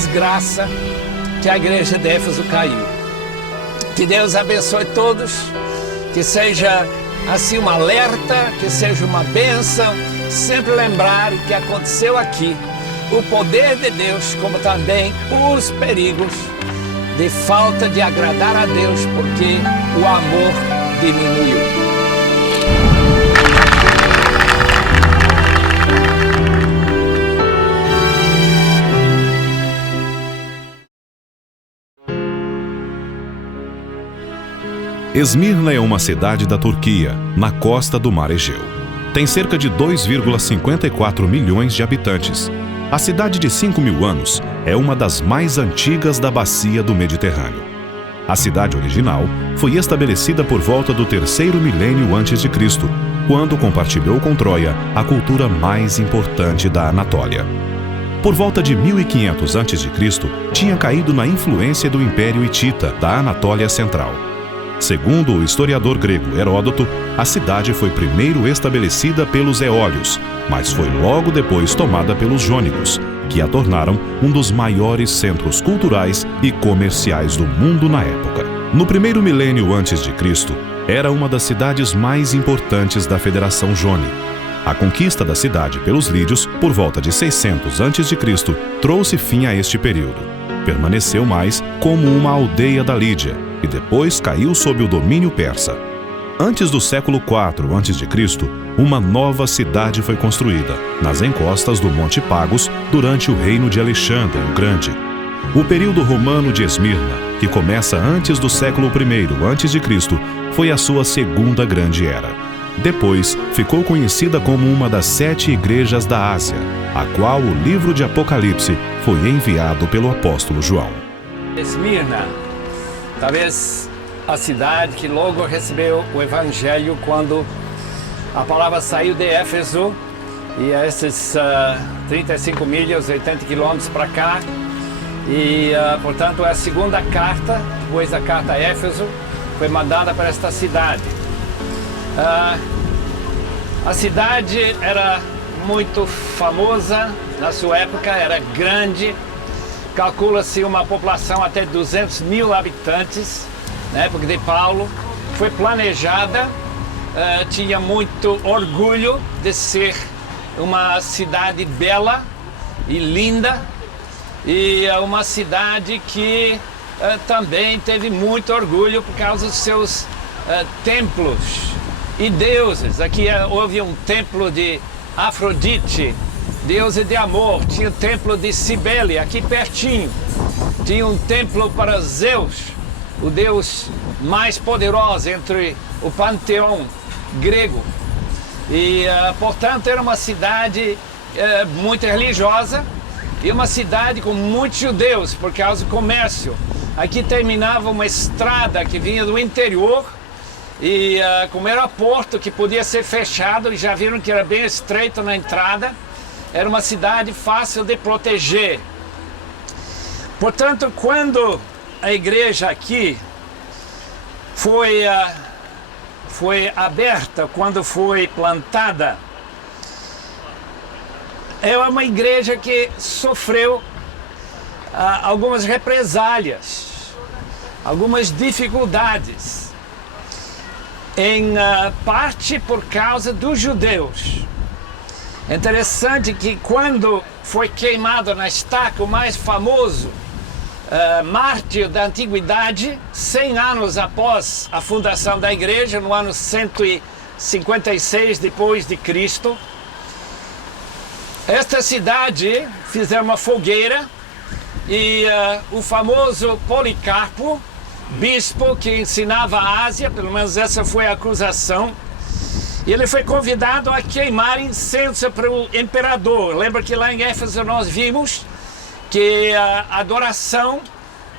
desgraça que a igreja de Éfeso caiu. Que Deus abençoe todos, que seja assim um alerta, que seja uma bênção, sempre lembrar o que aconteceu aqui, o poder de Deus, como também os perigos de falta de agradar a Deus, porque o amor diminuiu. Esmirna é uma cidade da Turquia, na costa do Mar Egeu. Tem cerca de 2,54 milhões de habitantes. A cidade de 5.000 anos é uma das mais antigas da bacia do Mediterrâneo. A cidade original foi estabelecida por volta do 3º milênio a.C., quando compartilhou com Troia a cultura mais importante da Anatólia. Por volta de 1500 a.C., tinha caído na influência do Império Hitita da Anatólia Central. Segundo o historiador grego Heródoto, a cidade foi primeiro estabelecida pelos eólios, mas foi logo depois tomada pelos jônicos, que a tornaram um dos maiores centros culturais e comerciais do mundo na época. No 1º milênio a.C., era uma das cidades mais importantes da Federação Jônica. A conquista da cidade pelos lídios, por volta de 600 a.C., trouxe fim a este período. Permaneceu mais como uma aldeia da Lídia e depois caiu sob o domínio persa. Antes do século IV a.C., uma nova cidade foi construída, nas encostas do Monte Pagos, durante o reino de Alexandre o Grande. O período romano de Esmirna, que começa antes do século I a.C., foi a sua segunda grande era. Depois, ficou conhecida como uma das 7 igrejas da Ásia, a qual o livro de Apocalipse foi enviado pelo apóstolo João. Esmirna, talvez a cidade que logo recebeu o evangelho quando a palavra saiu de Éfeso, e esses 35 milhas, 80 quilômetros para cá, e portanto a segunda carta, depois da carta a Éfeso, foi mandada para esta cidade. A cidade era muito famosa na sua época, era grande, calcula-se uma população até 200 mil habitantes na época de Paulo. Foi planejada, tinha muito orgulho de ser uma cidade bela e linda, e uma cidade que também teve muito orgulho por causa dos seus templos e deuses. Aqui houve um templo de Afrodite, deusa de amor. Tinha o templo de Cibele, aqui pertinho. Tinha um templo para Zeus, o deus mais poderoso entre o panteão grego. E, portanto, era uma cidade muito religiosa e uma cidade com muitos judeus por causa do comércio. Aqui terminava uma estrada que vinha do interior, e como era aeroporto que podia ser fechado, e já viram que era bem estreito na entrada, era uma cidade fácil de proteger. Portanto, quando a igreja aqui foi aberta, quando foi plantada, é uma igreja que sofreu algumas represálias, algumas dificuldades, em parte por causa dos judeus. É interessante que quando foi queimado na estaca o mais famoso mártir da antiguidade, 100 anos após a fundação da igreja, no ano 156 depois de Cristo, esta cidade fizeram uma fogueira, e o famoso Policarpo, bispo que ensinava a Ásia, pelo menos essa foi a acusação, e ele foi convidado a queimar incenso para o imperador. Lembra que lá em Éfeso nós vimos que a adoração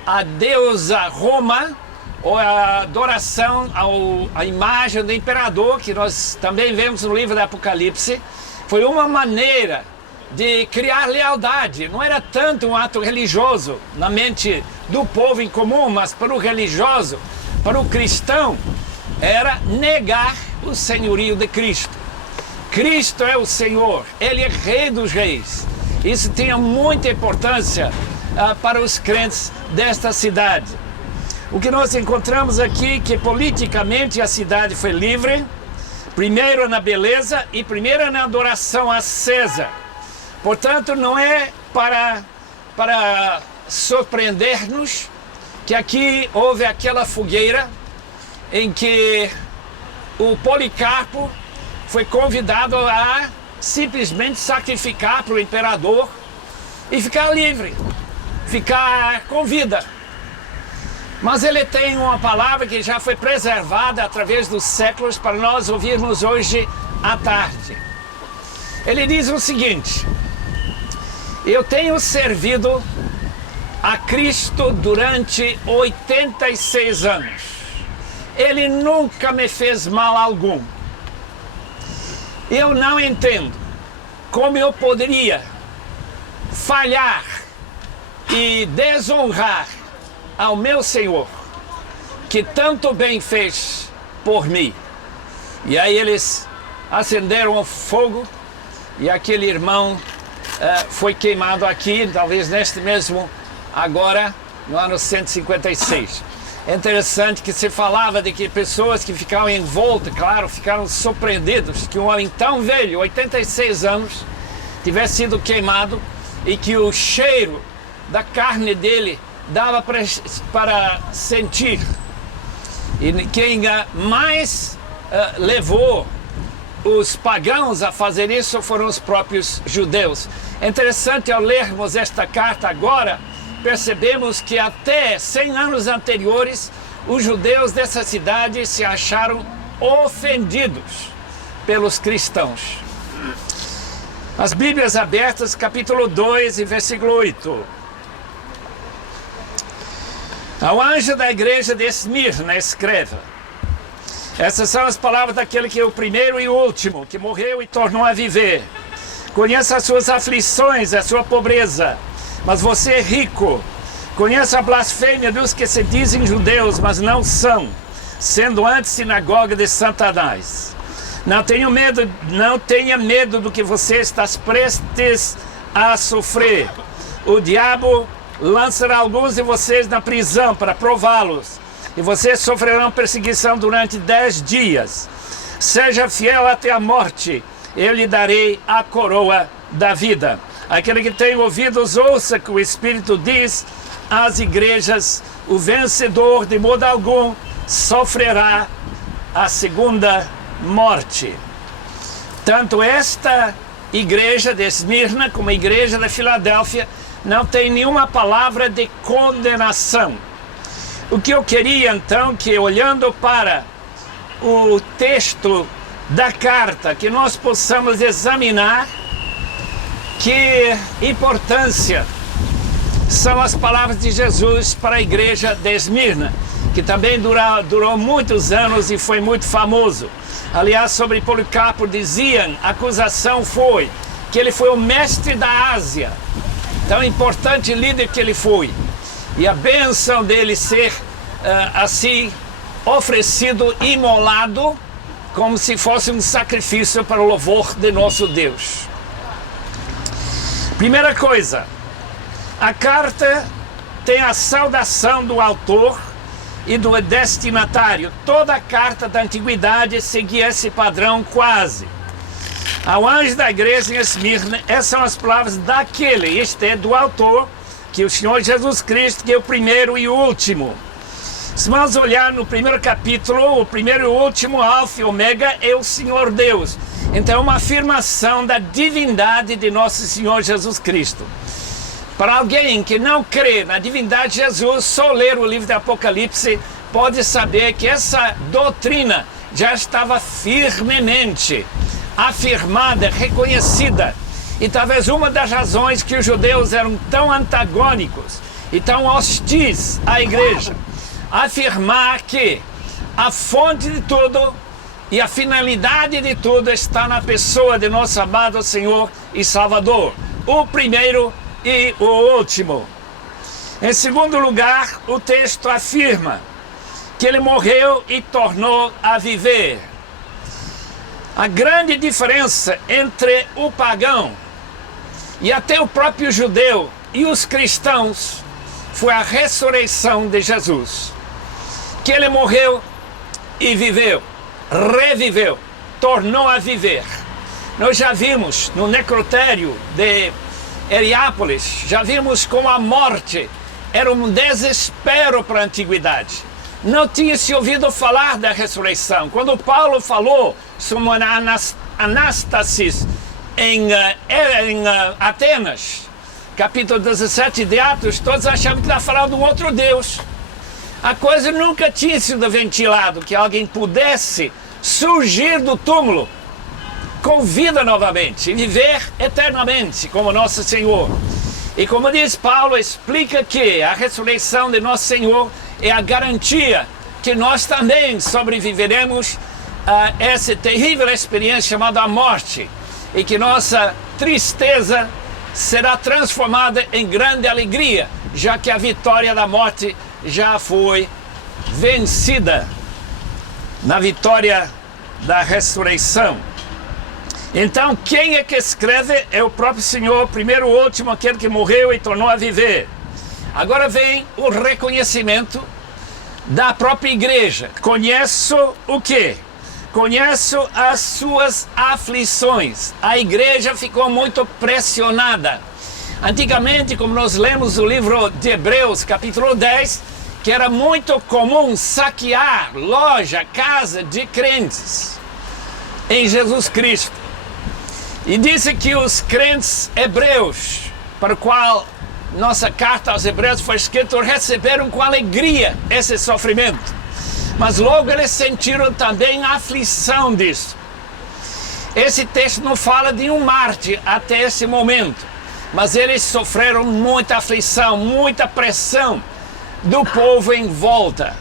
à deusa Roma, ou a adoração à imagem do imperador, que nós também vemos no livro do Apocalipse, foi uma maneira de criar lealdade. Não era tanto um ato religioso na mente do povo em comum, mas para o religioso, para o cristão, era negar o senhorio de Cristo. Cristo é o Senhor, Ele é Rei dos Reis. Isso tinha muita importância para os crentes desta cidade. O que nós encontramos aqui, que politicamente a cidade foi livre, primeiro na beleza e primeiro na adoração a César. Portanto, não é para surpreender-nos que aqui houve aquela fogueira em que o Policarpo foi convidado a simplesmente sacrificar para o imperador e ficar livre, ficar com vida. Mas ele tem uma palavra que já foi preservada através dos séculos para nós ouvirmos hoje à tarde. Ele diz o seguinte: eu tenho servido a Cristo durante 86 anos. Ele nunca me fez mal algum. Eu não entendo como eu poderia falhar e desonrar ao meu Senhor, que tanto bem fez por mim. E aí eles acenderam o fogo e aquele irmão foi queimado aqui, talvez neste mesmo agora, no ano 156. É interessante que se falava de que pessoas que ficavam em volta, claro, ficaram surpreendidos que um homem tão velho, 86 anos, tivesse sido queimado e que o cheiro da carne dele dava para sentir. E quem mais levou os pagãos a fazer isso foram os próprios judeus. É interessante, ao lermos esta carta agora, percebemos que até 100 anos anteriores, os judeus dessa cidade se acharam ofendidos pelos cristãos. As Bíblias abertas, capítulo 2 e versículo 8. Ao anjo da igreja de Esmirna escreva: essas são as palavras daquele que é o primeiro e o último, que morreu e tornou a viver. Conheça as suas aflições, a sua pobreza, mas você é rico. Conheça a blasfêmia dos que se dizem judeus, mas não são, sendo antes sinagoga de Satanás. Não tenha medo do que você está prestes a sofrer. O diabo lançará alguns de vocês na prisão para prová-los, e vocês sofrerão perseguição durante 10 dias. Seja fiel até a morte, eu lhe darei a coroa da vida. Aquele que tem ouvidos, ouça que o Espírito diz às igrejas: o vencedor de modo algum sofrerá a segunda morte. Tanto esta igreja de Esmirna como a igreja da Filadélfia não tem nenhuma palavra de condenação. O que eu queria então, que olhando para o texto da carta, que nós possamos examinar que importância são as palavras de Jesus para a igreja de Esmirna, que também durou muitos anos e foi muito famoso. Aliás, sobre Policarpo diziam, a acusação foi que ele foi o mestre da Ásia, tão importante líder que ele foi, e a bênção dele ser assim oferecido, imolado, como se fosse um sacrifício para o louvor de nosso Deus. Primeira coisa, a carta tem a saudação do autor e do destinatário. Toda a carta da antiguidade seguia esse padrão quase. Ao anjo da igreja em Esmirna, essas são as palavras daquele, este é do autor, que é o Senhor Jesus Cristo, que é o primeiro e o último. Se vamos olhar no primeiro capítulo, o primeiro e o último, Alfa e Ômega, é o Senhor Deus. Então é uma afirmação da divindade de nosso Senhor Jesus Cristo. Para alguém que não crê na divindade de Jesus, só ler o livro do Apocalipse pode saber que essa doutrina já estava firmemente afirmada, reconhecida. E talvez uma das razões que os judeus eram tão antagônicos e tão hostis à igreja, afirmar que a fonte de tudo e a finalidade de tudo está na pessoa de nosso amado Senhor e Salvador, o primeiro e o último. Em segundo lugar, o texto afirma que ele morreu e tornou a viver. A grande diferença entre o pagão e até o próprio judeu e os cristãos foi a ressurreição de Jesus. Que ele morreu e viveu, reviveu, tornou a viver. Nós já vimos no necrotério de Heliópolis, já vimos como a morte era um desespero para a antiguidade. Não tinha se ouvido falar da ressurreição. Quando Paulo falou sobre uma anástasis em Atenas, capítulo 17 de Atos, todos achavam que estava falando de um outro Deus. A coisa nunca tinha sido ventilado, que alguém pudesse surgir do túmulo com vida novamente e viver eternamente como nosso Senhor. E como diz Paulo, explica que a ressurreição de nosso Senhor é a garantia que nós também sobreviveremos a essa terrível experiência chamada a morte, e que nossa tristeza será transformada em grande alegria, já que a vitória da morte já foi vencida na vitória da ressurreição. Então, quem é que escreve? É o próprio Senhor, primeiro e último, aquele que morreu e tornou a viver. Agora vem o reconhecimento da própria igreja. Conheço o quê? Conheço as suas aflições. A igreja ficou muito pressionada. Antigamente, como nós lemos o livro de Hebreus, capítulo 10, que era muito comum saquear loja, casa de crentes em Jesus Cristo. E disse que os crentes hebreus, para o qual nossa carta aos hebreus foi escrita, receberam com alegria esse sofrimento. Mas logo eles sentiram também a aflição disso. Esse texto não fala de um mártir até esse momento, mas eles sofreram muita aflição, muita pressão do povo em volta.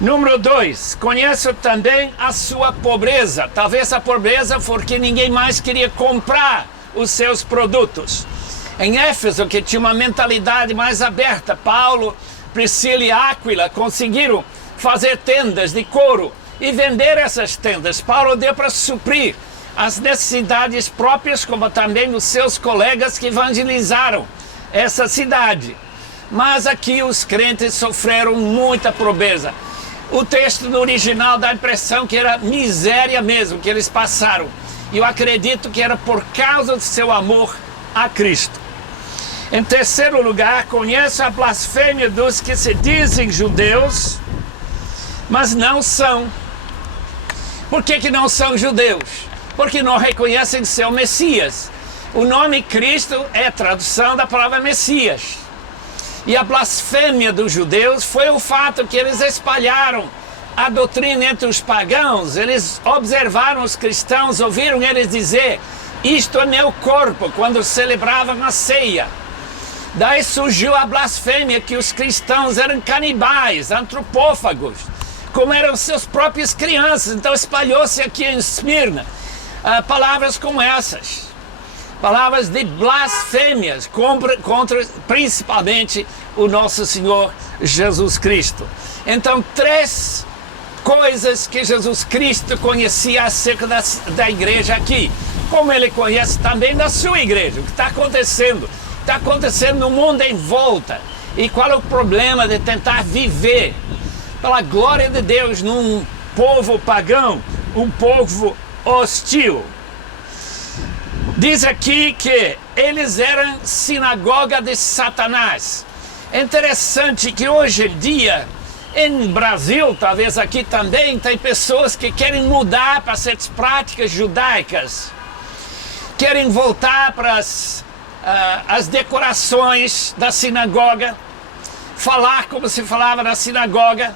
Número 2, conheço também a sua pobreza. Talvez a pobreza porque ninguém mais queria comprar os seus produtos. Em Éfeso, que tinha uma mentalidade mais aberta, Paulo, Priscila e Áquila conseguiram fazer tendas de couro e vender essas tendas. Paulo deu para suprir as necessidades próprias, como também dos seus colegas que evangelizaram essa cidade. Mas aqui os crentes sofreram muita pobreza. O texto no original dá a impressão que era miséria mesmo que eles passaram. E eu acredito que era por causa do seu amor a Cristo. Em terceiro lugar, conheço a blasfêmia dos que se dizem judeus, mas não são. Por que não são judeus? Porque não reconhecem seu Messias. O nome Cristo é a tradução da palavra Messias. E a blasfêmia dos judeus foi o fato que eles espalharam a doutrina entre os pagãos. Eles observaram os cristãos, ouviram eles dizer: isto é meu corpo, quando celebravam a ceia. Daí surgiu a blasfêmia que os cristãos eram canibais, antropófagos, como eram seus próprios crianças. Então espalhou-se aqui em Esmirna palavras como essas, palavras de blasfêmias contra principalmente o nosso Senhor Jesus Cristo. Então, 3 coisas que Jesus Cristo conhecia acerca da igreja aqui, como ele conhece também da sua igreja. O que está acontecendo? Está acontecendo no mundo em volta. E qual é o problema de tentar viver pela glória de Deus num povo pagão, um povo hostil? Diz aqui que eles eram sinagoga de Satanás. É interessante que hoje em dia, em Brasil, talvez aqui também, tem pessoas que querem mudar para certas práticas judaicas. Querem voltar para as decorações da sinagoga, falar como se falava na sinagoga,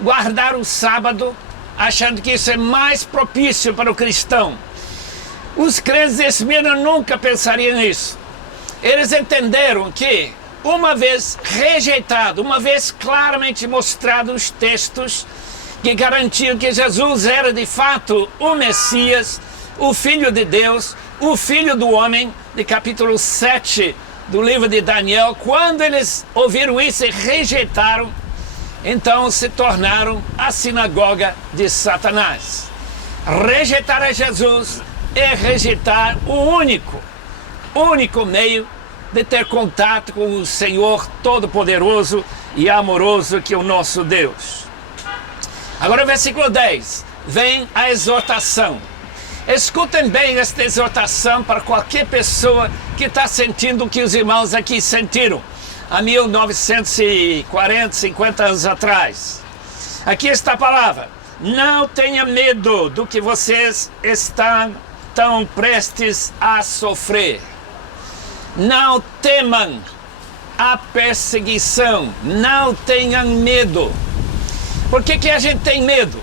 guardar o sábado, achando que isso é mais propício para o cristão. Os crentes de Esmirna nunca pensariam nisso. Eles entenderam que, uma vez rejeitado, uma vez claramente mostrado os textos que garantiam que Jesus era de fato o Messias, o Filho de Deus, o Filho do Homem, de capítulo 7 do livro de Daniel, quando eles ouviram isso e rejeitaram, então se tornaram a sinagoga de Satanás. Rejeitar a Jesus é rejeitar o único meio de ter contato com o Senhor Todo-Poderoso e amoroso que é o nosso Deus. Agora, versículo 10, vem a exortação. Escutem bem esta exortação para qualquer pessoa que está sentindo o que os irmãos aqui sentiram há 1940, 50 anos atrás. Aqui está a palavra: não tenha medo do que vocês estão prestes a sofrer. Não temam a perseguição, não tenham medo. Por que a gente tem medo?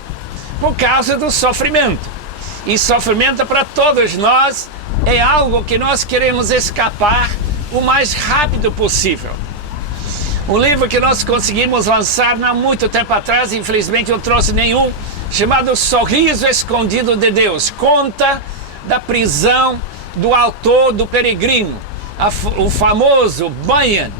Por causa do sofrimento. E sofrimento para todos nós é algo que nós queremos escapar o mais rápido possível. Um livro que nós conseguimos lançar não há muito tempo atrás, infelizmente eu não trouxe nenhum, chamado Sorriso Escondido de Deus. Conta da prisão do autor do Peregrino, o famoso Bunyan.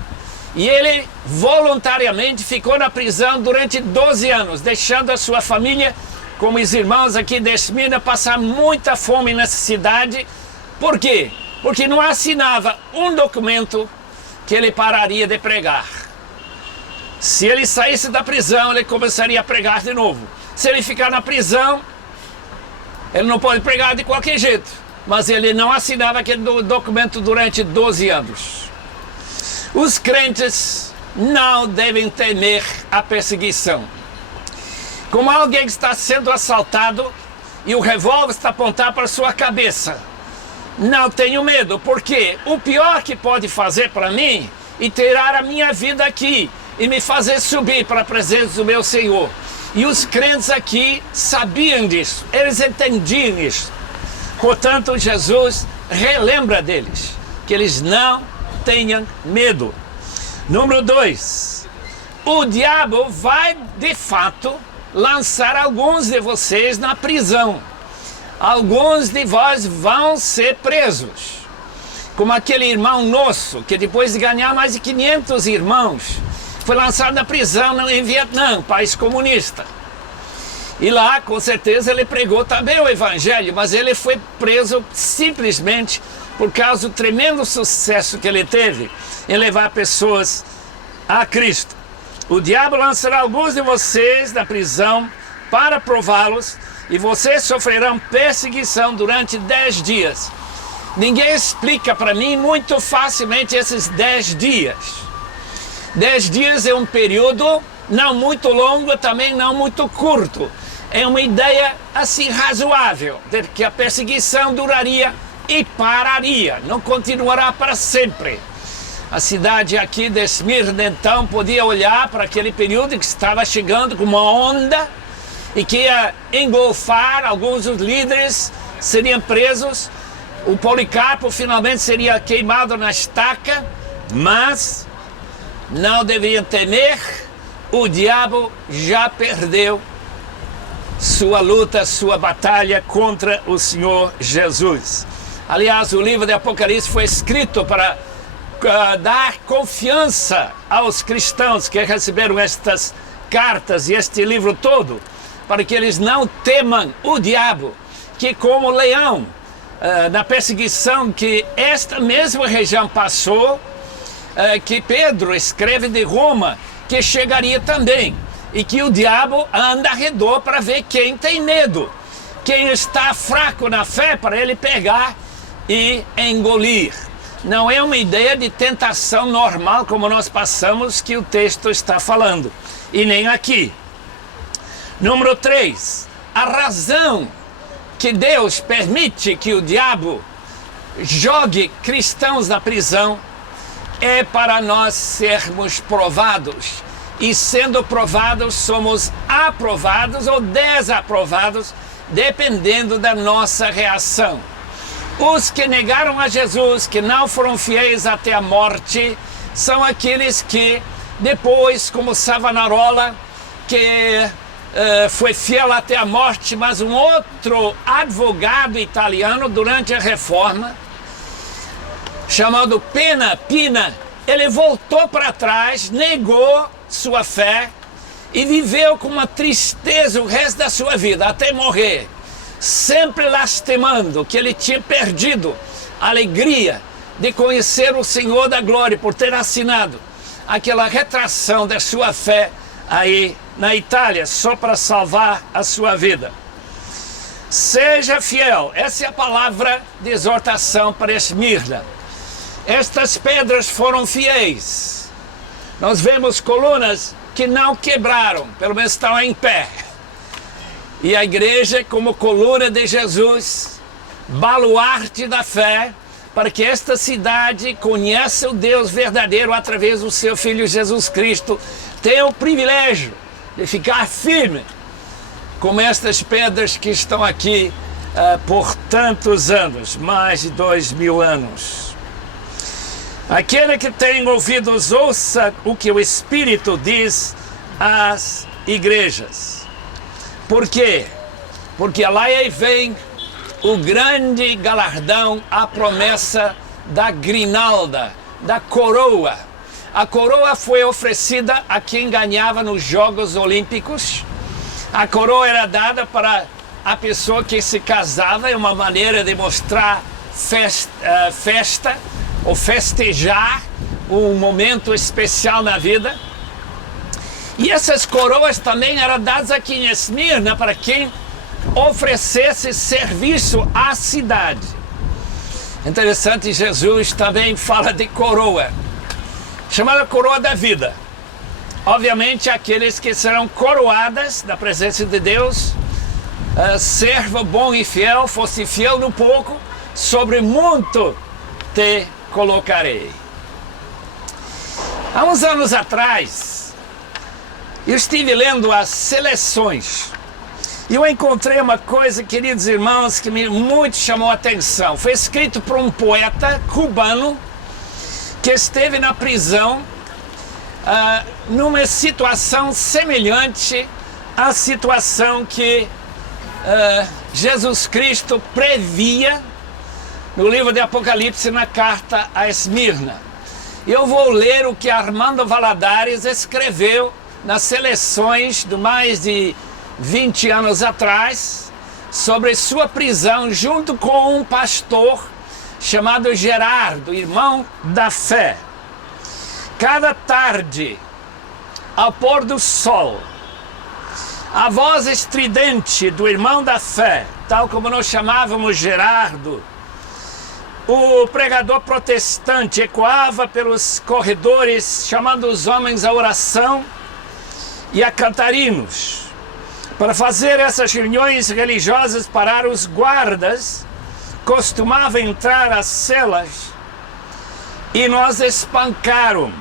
E ele voluntariamente ficou na prisão durante 12 anos, deixando a sua família, como os irmãos aqui de Esmirna, passar muita fome e necessidade. Por quê? Porque não assinava um documento que ele pararia de pregar. Se ele saísse da prisão, ele começaria a pregar de novo. Se ele ficar na prisão, ele não pode pregar de qualquer jeito. Mas ele não assinava aquele documento durante 12 anos. Os crentes não devem temer a perseguição. Como alguém que está sendo assaltado e o revólver está apontado para a sua cabeça, não tenho medo, porque o pior que pode fazer para mim é tirar a minha vida aqui e me fazer subir para a presença do meu Senhor. E os crentes aqui sabiam disso, eles entendiam isso. Portanto, Jesus relembra deles que eles não tenham medo. Número 2, o diabo vai de fato lançar alguns de vocês na prisão. Alguns de vós vão ser presos. Como aquele irmão nosso, que depois de ganhar mais de 500 irmãos, foi lançado na prisão em Vietnã, país comunista. E lá, com certeza, ele pregou também o evangelho, mas ele foi preso simplesmente por causa do tremendo sucesso que ele teve em levar pessoas a Cristo. O diabo lançará alguns de vocês na prisão para prová-los, e vocês sofrerão perseguição durante 10 dias. Ninguém explica para mim muito facilmente esses 10 dias. 10 dias é um período não muito longo, também não muito curto. É uma ideia assim razoável, de que a perseguição duraria e pararia, não continuará para sempre. A cidade aqui de Esmirna, então, podia olhar para aquele período que estava chegando com uma onda e que ia engolfar alguns dos líderes, seriam presos. O Policarpo finalmente seria queimado na estaca, mas não deveriam temer, o diabo já perdeu sua luta, sua batalha contra o Senhor Jesus. Aliás, o livro de Apocalipse foi escrito para dar confiança aos cristãos que receberam estas cartas e este livro todo, para que eles não temam o diabo, que como leão, na perseguição que esta mesma região passou, que Pedro escreve de Roma, que chegaria também, e que o diabo anda ao redor para ver quem tem medo, quem está fraco na fé, para ele pegar e engolir. Não é uma ideia de tentação normal como nós passamos que o texto está falando, e nem aqui. Número 3, a razão que Deus permite que o diabo jogue cristãos na prisão é para nós sermos provados. E sendo provados, somos aprovados ou desaprovados, dependendo da nossa reação. Os que negaram a Jesus, que não foram fiéis até a morte, são aqueles que depois, como Savonarola, que foi fiel até a morte, mas um outro advogado italiano durante a Reforma, chamado Pina, ele voltou para trás, negou sua fé e viveu com uma tristeza o resto da sua vida, até morrer, sempre lastimando que ele tinha perdido a alegria de conhecer o Senhor da glória, por ter assinado aquela retração da sua fé aí na Itália, só para salvar a sua vida. Seja fiel, essa é a palavra de exortação para Esmirna. Estas pedras foram fiéis. Nós vemos colunas que não quebraram, pelo menos estão em pé. E a igreja, como coluna de Jesus, baluarte da fé, para que esta cidade conheça o Deus verdadeiro através do seu Filho Jesus Cristo, tenha o privilégio de ficar firme, como estas pedras que estão aqui por tantos anos, mais de 2000 anos. Aquele que tem ouvidos, ouça o que o Espírito diz às igrejas. Por quê? Porque lá vem o grande galardão, a promessa da grinalda, da coroa. A coroa foi oferecida a quem ganhava nos Jogos Olímpicos. A coroa era dada para a pessoa que se casava, é uma maneira de mostrar festa ou festejar um momento especial na vida. E essas coroas também eram dadas aqui em Esmirna para quem oferecesse serviço à cidade. Interessante, Jesus também fala de coroa, chamada coroa da vida. Obviamente, aqueles que serão coroadas da presença de Deus, servo bom e fiel, fosse fiel no pouco, sobre muito te colocarei. Há uns anos atrás, eu estive lendo as seleções e eu encontrei uma coisa, queridos irmãos, que me muito chamou a atenção. Foi escrito por um poeta cubano que esteve na prisão numa situação semelhante à situação que Jesus Cristo previa no livro de Apocalipse, na carta a Esmirna. Eu vou ler o que Armando Valladares escreveu nas seleções de mais de 20 anos atrás, sobre sua prisão junto com um pastor chamado Gerardo, irmão da fé. Cada tarde, ao pôr do sol, a voz estridente do irmão da fé, tal como nós chamávamos Gerardo, o pregador protestante, ecoava pelos corredores, chamando os homens à oração e a cantar hinos. Para fazer essas reuniões religiosas para os guardas, costumava entrar às celas e nos espancaram,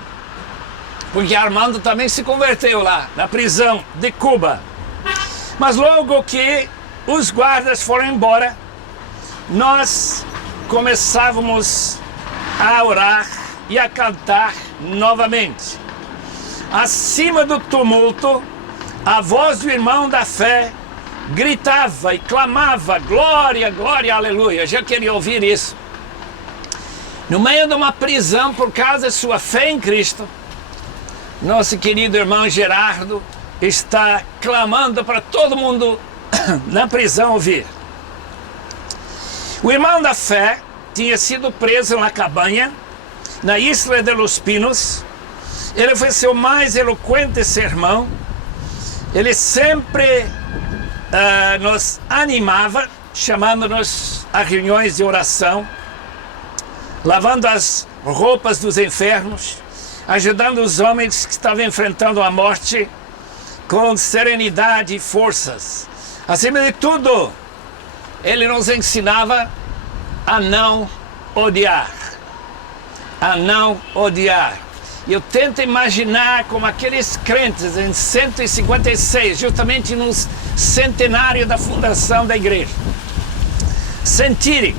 porque Armando também se converteu lá, na prisão de Cuba. Mas logo que os guardas foram embora, nós começávamos a orar e a cantar novamente. Acima do tumulto, a voz do irmão da fé gritava e clamava: glória, glória, aleluia. Eu já queria ouvir isso. No meio de uma prisão por causa da sua fé em Cristo, nosso querido irmão Gerardo está clamando para todo mundo na prisão ouvir. O irmão da fé tinha sido preso na cabanha, na Isla de los Pinos. Ele foi seu mais eloquente sermão. Ele sempre nos animava, chamando-nos a reuniões de oração, lavando as roupas dos enfermos, ajudando os homens que estavam enfrentando a morte com serenidade e forças. Acima de tudo, ele nos ensinava a não odiar. A não odiar. Eu tento imaginar como aqueles crentes em 156, justamente no centenário da fundação da igreja, sentirem